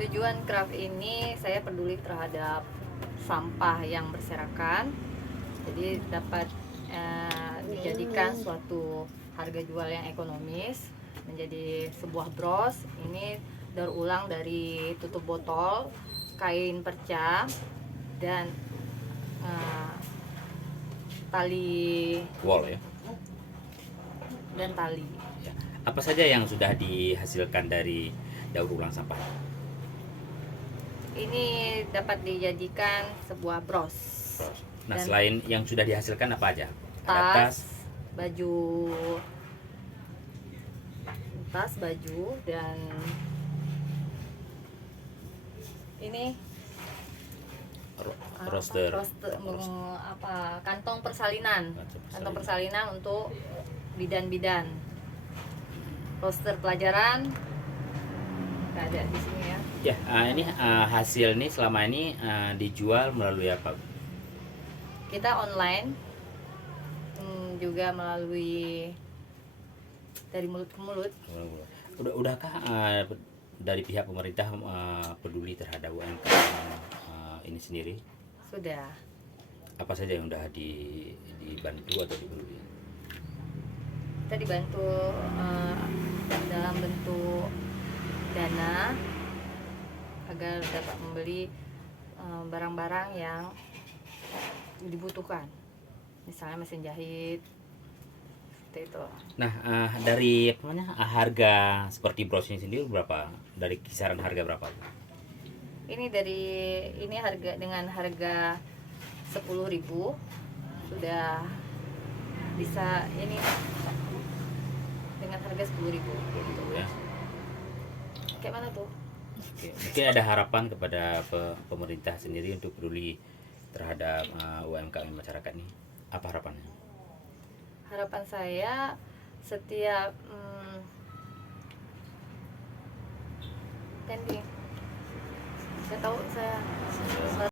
Tujuan craft ini saya peduli terhadap sampah yang berserakan, jadi dapat dijadikan suatu harga jual yang ekonomis menjadi sebuah bros. Ini daur ulang dari tutup botol, kain perca, dan tali Wall ya. dan tali. Ya. Apa saja yang sudah dihasilkan dari daur ulang sampah? Ini dapat dijadikan sebuah bros. Nah, Dan selain yang sudah dihasilkan apa aja? Ada tas, baju, dan ini roster, kantong persalinan, untuk bidan-bidan, roster pelajaran nggak ada di sini ya. Ya, ini hasil ini selama ini dijual melalui apa? Kita online, juga melalui dari mulut ke mulut. Udahkah dari pihak pemerintah peduli terhadap UMKM ini sendiri? Sudah. Apa saja yang udah dibantu atau diberi? Kita dibantu dalam bentuk dana agar dapat membeli barang-barang yang dibutuhkan, misalnya mesin jahit, seperti itu. Nah, dari apa namanya, harga seperti bros ini sendiri berapa? Dari kisaran harga berapa? Ini harga dengan harga 10.000 sudah bisa ini dengan harga 10.000 gitu ya. Kayak mana tuh? Mungkin ada harapan kepada pemerintah sendiri untuk peduli terhadap UMKM masyarakat ini. Apa harapannya? Harapan saya setiap pending. Saya tahu saya